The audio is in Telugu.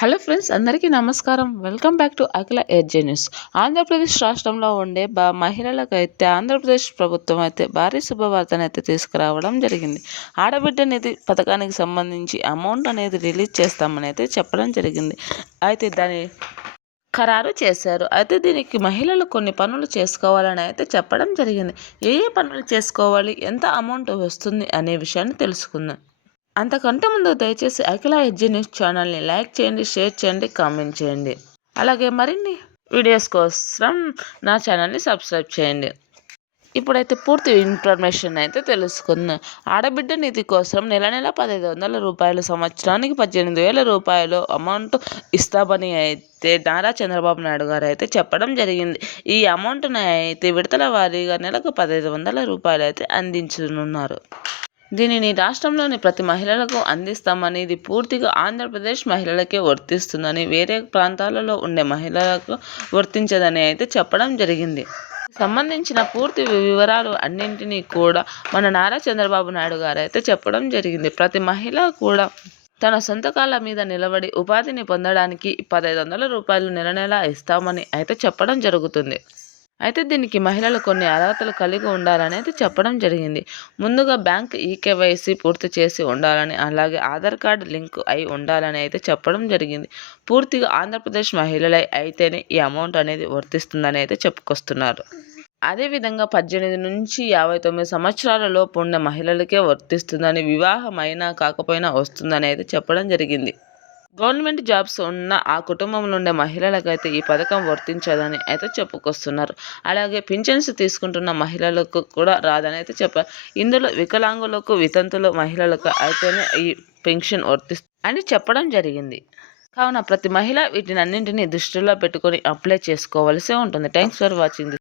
హలో ఫ్రెండ్స్, అందరికీ నమస్కారం. Welcome back to Akhila edge news. Andhra Pradesh రాష్ట్రంలో ఉండే మహిళలకైతే ఆంధ్రప్రదేశ్ ప్రభుత్వం అయితే భారీ శుభవార్తనైతే తీసుకురావడం జరిగింది. ఆడబిడ్డ నిధి పథకానికి సంబంధించి అమౌంట్ అనేది రిలీజ్ చేస్తామని అయితే చెప్పడం జరిగింది. అయితే దాని ఖరారు చేశారు. అయితే దీనికి మహిళలు కొన్ని పనులు చేసుకోవాలని అయితే చెప్పడం జరిగింది. ఏ ఏ పనులు చేసుకోవాలి, ఎంత అమౌంట్ వస్తుంది అనే విషయాన్ని తెలుసుకుందాం. అంతకంటే ముందు దయచేసి అఖిల ఎడ్జీ న్యూస్ ఛానల్ని లైక్ చేయండి, షేర్ చేయండి, కామెంట్ చేయండి. అలాగే మరిన్ని వీడియోస్ కోసం నా ఛానల్ని సబ్స్క్రైబ్ చేయండి. ఇప్పుడైతే పూర్తి ఇన్ఫర్మేషన్ అయితే తెలుసుకుందాం. ఆడబిడ్డ నిధి కోసం నెల 1,500 రూపాయలు, సంవత్సరానికి 18,000 రూపాయలు అమౌంట్ ఇస్తామని అయితే నారా చంద్రబాబు నాయుడు గారు అయితే చెప్పడం జరిగింది. ఈ అమౌంట్ని అయితే విడతల వారీగా నెలకు 1,500 రూపాయలు అయితే అందించనున్నారు. దీనిని రాష్ట్రంలోని ప్రతి మహిళలకు అందిస్తామని, ఇది పూర్తిగా ఆంధ్రప్రదేశ్ మహిళలకే వర్తిస్తుందని, వేరే ప్రాంతాలలో ఉండే మహిళలకు వర్తించదని అయితే చెప్పడం జరిగింది. సంబంధించిన పూర్తి వివరాలు అన్నింటినీ కూడా మన నారా చంద్రబాబు నాయుడు గారు అయితే చెప్పడం జరిగింది. ప్రతి మహిళ కూడా తన సొంత కాళ్ళ మీద నిలబడి ఉపాధిని పొందడానికి 1,500 రూపాయలు నెల నెల ఇస్తామని అయితే చెప్పడం జరుగుతుంది. అయితే దీనికి మహిళలు కొన్ని అర్హతలు కలిగి ఉండాలని అయితే చెప్పడం జరిగింది. ముందుగా బ్యాంక్ ఈకేవైసీ పూర్తి చేసి ఉండాలని, అలాగే ఆధార్ కార్డు లింక్ అయి ఉండాలని అయితే చెప్పడం జరిగింది. పూర్తిగా ఆంధ్రప్రదేశ్ మహిళలై అయితేనే ఈ అమౌంట్ అనేది వర్తిస్తుందని అయితే చెప్పుకొస్తున్నారు. అదేవిధంగా 18 నుంచి 59 సంవత్సరాల లోపు ఉన్న మహిళలకే వర్తిస్తుందని, వివాహం అయినా కాకపోయినా వస్తుందని అయితే చెప్పడం జరిగింది. గవర్నమెంట్ జాబ్స్ ఉన్న ఆ కుటుంబంలో ఉండే మహిళలకైతే ఈ పథకం వర్తించదని అయితే చెప్పుకొస్తున్నారు. అలాగే పింఛన్స్ తీసుకుంటున్న మహిళలకు కూడా రాదని అయితే చెప్పారు. ఇందులో వికలాంగులకు, వితంతుల మహిళలకు అయితేనే ఈ పెన్షన్ వర్తిస్తుంది అని చెప్పడం జరిగింది. కావున ప్రతి మహిళ వీటినన్నింటినీ దృష్టిలో పెట్టుకొని అప్లై చేసుకోవాల్సి ఉంటుంది. Thanks for watching.